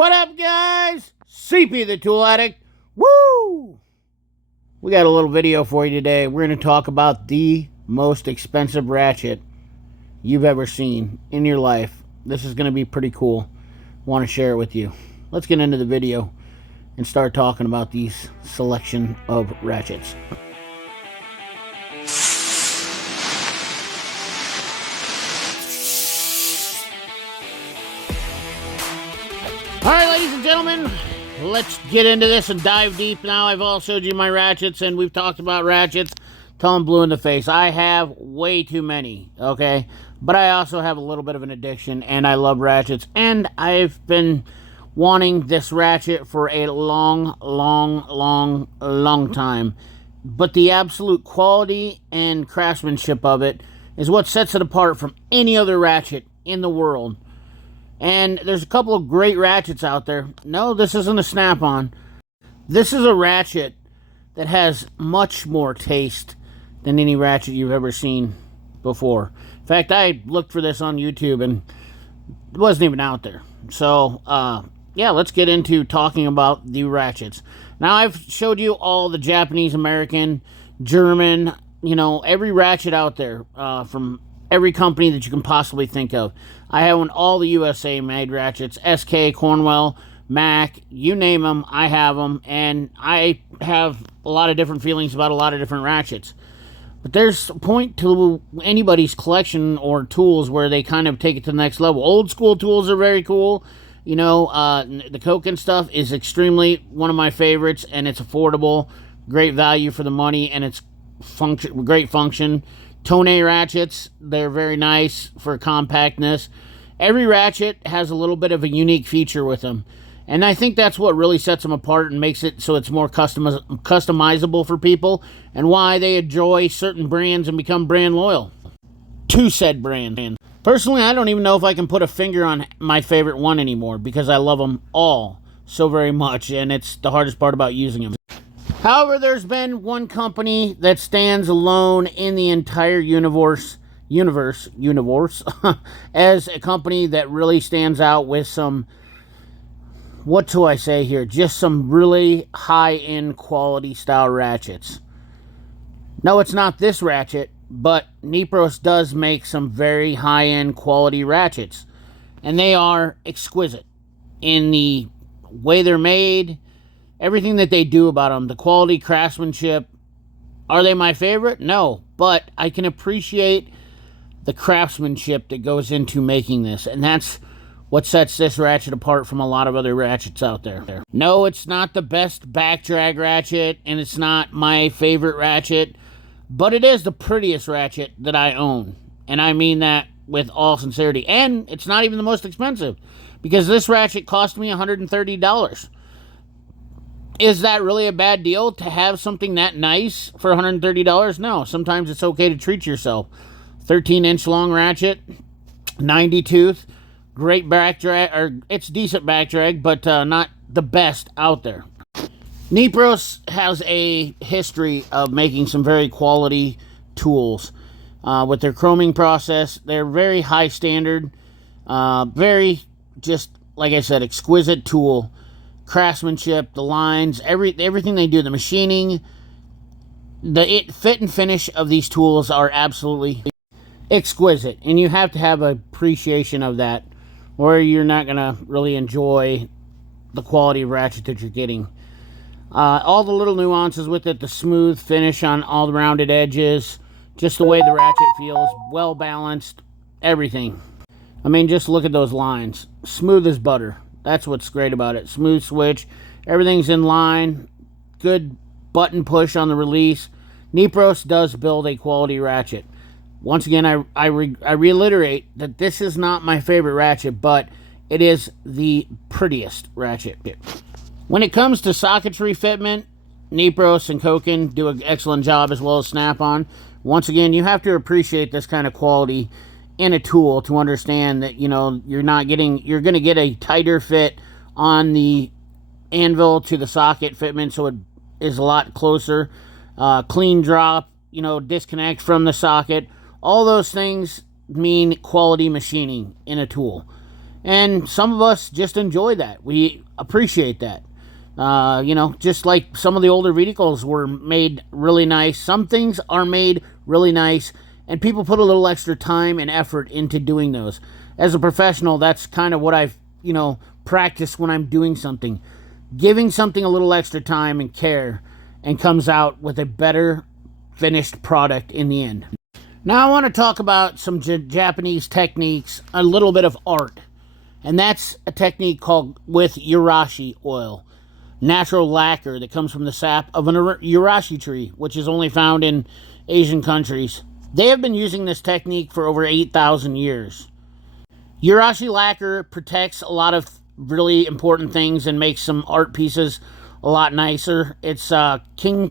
What up, guys? CP the Tool Addict. Woo! We got a little video for you today. We're going to talk about the most expensive ratchet you've ever seen in your life. This is going to be pretty cool. Want to share it with you. Let's get into the video and start talking about these selection of ratchets. Alright, ladies and gentlemen, let's get into this and dive deep now. I've all showed you my ratchets, and we've talked about ratchets till I'm blue in the face. I have way too many, okay? But I also have a little bit of an addiction, and I love ratchets. And I've been wanting this ratchet for a long time. But the absolute quality and craftsmanship of it is what sets it apart from any other ratchet in the world. And there's a couple of great ratchets out there. No, this isn't a snap-on. This is a ratchet that has much more taste than any ratchet you've ever seen before. In fact, I looked for this on YouTube and it wasn't even out there. So, yeah, let's get into talking about the ratchets. Now, I've showed you all the Japanese, American, German, you know, every ratchet out there from every company that you can possibly think of. I have all the USA made ratchets, SK, Cornwell, Mac, you name them, I have them, and I have a lot of different feelings about a lot of different ratchets. But there's a point to anybody's collection or tools where they kind of take it to the next level. Old school tools are very cool. You know, the Koken stuff is extremely one of my favorites, and it's affordable, great value for the money, and it's great function. Tone ratchets, they're very nice for compactness. Every ratchet has a little bit of a unique feature with them. And I think that's what really sets them apart and makes it so it's more customizable for people, and why they enjoy certain brands and become brand loyal to said brand. Personally, I don't even know if I can put a finger on my favorite one anymore because I love them all so very much, and it's the hardest part about using them. However, there's been one company that stands alone in the entire universe as a company that really stands out with some, what do I say here, just some really high-end quality style ratchets. No, it's not this ratchet, but Nepros does make some very high-end quality ratchets, and they are exquisite in the way they're made. Everything that they do about them, the quality, craftsmanship. Are they my favorite? No, but I can appreciate the craftsmanship that goes into making this, and that's what sets this ratchet apart from a lot of other ratchets out there. No, it's not the best back drag ratchet, and it's not my favorite ratchet, but it is the prettiest ratchet that I own, and I mean that with all sincerity. And it's not even the most expensive, because this ratchet cost me $130. Is that really a bad deal to have something that nice for $130? No, sometimes it's okay to treat yourself. 13-inch long ratchet, 90 tooth, great back drag, or it's decent back drag, but not the best out there. Nepros has a history of making some very quality tools. With their chroming process, they're very high standard, very, just like I said, exquisite tool. Craftsmanship, the lines, everything they do, the machining, the fit and finish of these tools are absolutely exquisite, and you have to have an appreciation of that, or you're not going to really enjoy the quality of ratchet that you're getting. All the little nuances with it, the smooth finish on all the rounded edges, just the way the ratchet feels, well balanced, everything. I mean, just look at those lines, smooth as butter. That's what's great about it. Smooth switch. Everything's in line. Good button push on the release. Nepros does build a quality ratchet. Once again, I reiterate that this is not my favorite ratchet, but it is the prettiest ratchet. When it comes to socketry fitment, Nepros and Koken do an excellent job, as well as Snap-on. Once again, you have to appreciate this kind of quality in a tool to understand that, you know, you're going to get a tighter fit on the anvil to the socket fitment, so it is a lot closer. Clean drop, you know, disconnect from the socket. All those things mean quality machining in a tool. And some of us just enjoy that. We appreciate that. Just like some of the older vehicles were made really nice. Some things are made really nice, and people put a little extra time and effort into doing those. As a professional, that's kind of what I've, practiced when I'm doing something. Giving something a little extra time and care, and comes out with a better finished product in the end. Now I want to talk about some Japanese techniques, a little bit of art. And that's a technique called with urashi oil. Natural lacquer that comes from the sap of an urashi tree, which is only found in Asian countries. They have been using this technique for over 8,000 years. Urashi lacquer protects a lot of really important things and makes some art pieces a lot nicer. It's kinsangui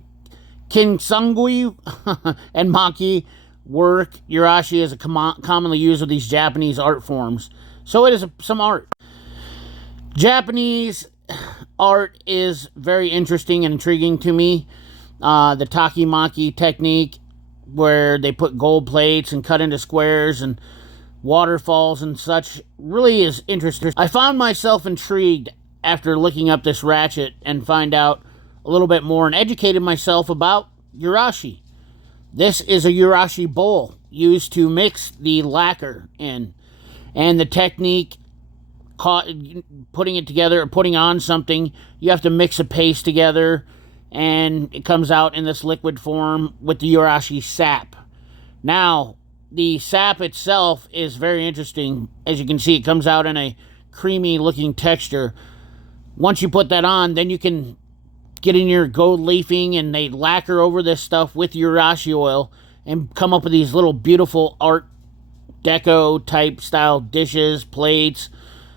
and maki work. Urashi is commonly used with these Japanese art forms. So it is some art. Japanese art is very interesting and intriguing to me. The takimaki technique, where they put gold plates and cut into squares and waterfalls and such, really is interesting. I found myself intrigued after looking up this ratchet and find out a little bit more and educated myself about urashi. This is a urashi bowl used to mix the lacquer in. And the technique, putting it together or putting on something, you have to mix a paste together, and it comes out in this liquid form with the urashi sap. Now, the sap itself is very interesting. As you can see, it comes out in a creamy looking texture. Once you put that on, then you can get in your gold leafing, and they lacquer over this stuff with urashi oil and come up with these little beautiful art deco type style dishes, plates,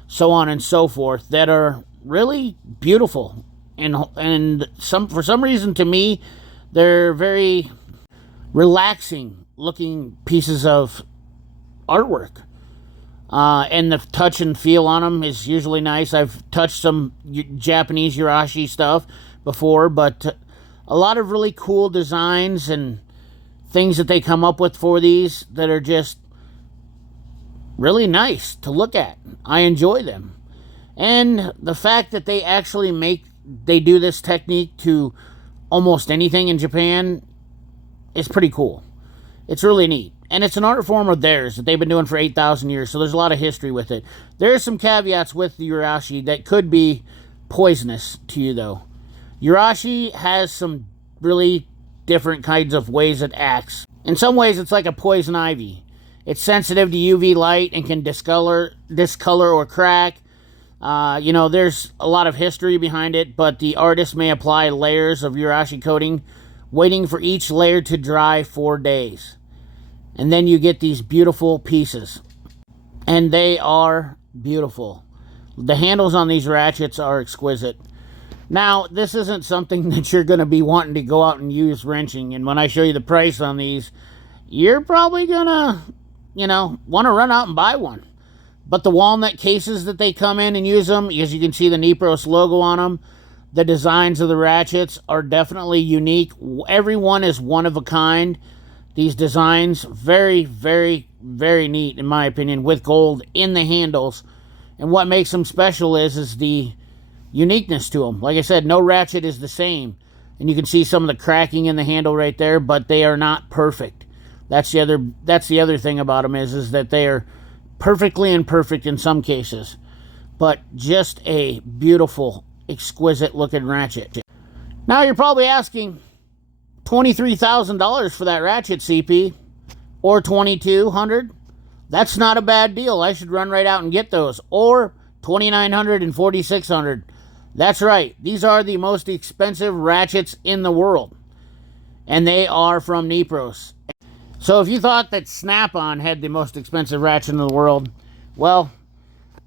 so on and so forth, that are really beautiful. And for some reason, to me, they're very relaxing looking pieces of artwork. And the touch and feel on them is usually nice. I've touched some Japanese urashi stuff before, but a lot of really cool designs and things that they come up with for these that are just really nice to look at. I enjoy them. And the fact that they do this technique to almost anything in Japan is pretty cool. It's really neat. And it's an art form of theirs that they've been doing for 8,000 years, so there's a lot of history with it. There are some caveats with the urashi that could be poisonous to you, though. Urashi has some really different kinds of ways it acts. In some ways, it's like a poison ivy. It's sensitive to UV light and can discolor or crack. There's a lot of history behind it, but the artist may apply layers of urashi coating, waiting for each layer to dry 4 days. And then you get these beautiful pieces. And they are beautiful. The handles on these ratchets are exquisite. Now, this isn't something that you're going to be wanting to go out and use wrenching. And when I show you the price on these, you're probably going to, want to run out and buy one. But the walnut cases that they come in and use them, as you can see the Nepros logo on them, the designs of the ratchets are definitely unique. Every one is one of a kind. These designs, very, very, very neat, in my opinion, with gold in the handles. And what makes them special is the uniqueness to them. Like I said, no ratchet is the same. And you can see some of the cracking in the handle right there, but they are not perfect. That's the other thing about them is that they are perfectly imperfect in some cases. But just a beautiful, exquisite looking ratchet. Now you're probably asking, $23,000 for that ratchet, CP, or $2,200? That's not a bad deal. I should run right out and get those. Or $2,900 and $4,600. That's right. These are the most expensive ratchets in the world. And they are from Nepros. So if you thought that Snap-on had the most expensive ratchet in the world, well,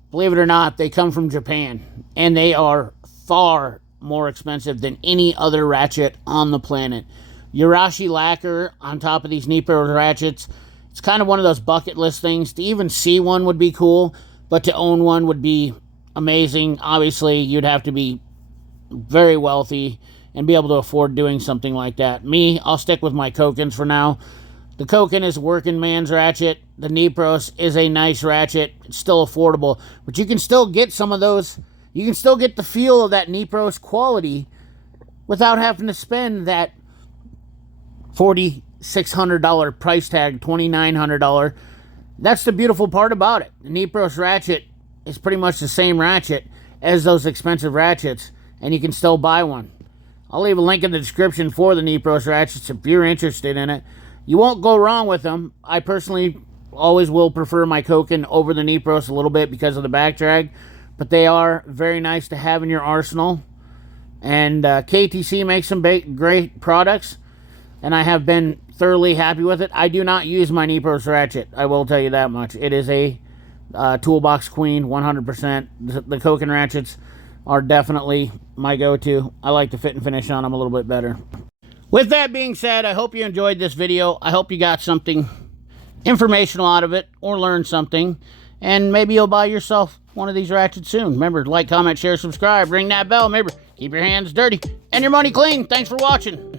believe it or not, they come from Japan. And they are far more expensive than any other ratchet on the planet. Urashi lacquer on top of these Nepros ratchets. It's kind of one of those bucket list things. To even see one would be cool, but to own one would be amazing. Obviously, you'd have to be very wealthy and be able to afford doing something like that. Me, I'll stick with my Kokens for now. The Koken is a working man's ratchet. The Nepros is a nice ratchet. It's still affordable, but you can still get some of those. You can still get the feel of that Nepros quality without having to spend that $4,600 price tag, $2,900. That's the beautiful part about it. The Nepros ratchet is pretty much the same ratchet as those expensive ratchets, and you can still buy one. I'll leave a link in the description for the Nepros ratchets if you're interested in it. You won't go wrong with them. I personally always will prefer my Koken over the Nepros a little bit because of the back drag, but they are very nice to have in your arsenal. And KTC makes some great products, and I have been thoroughly happy with it. I do not use my Nepros ratchet, I will tell you that much. It is a toolbox queen, 100%. The Koken ratchets are definitely my go-to. I like the fit and finish on them a little bit better. With that being said, I hope you enjoyed this video. I hope you got something informational out of it or learned something. And maybe you'll buy yourself one of these ratchets soon. Remember, like, comment, share, subscribe, ring that bell. Remember, keep your hands dirty and your money clean. Thanks for watching.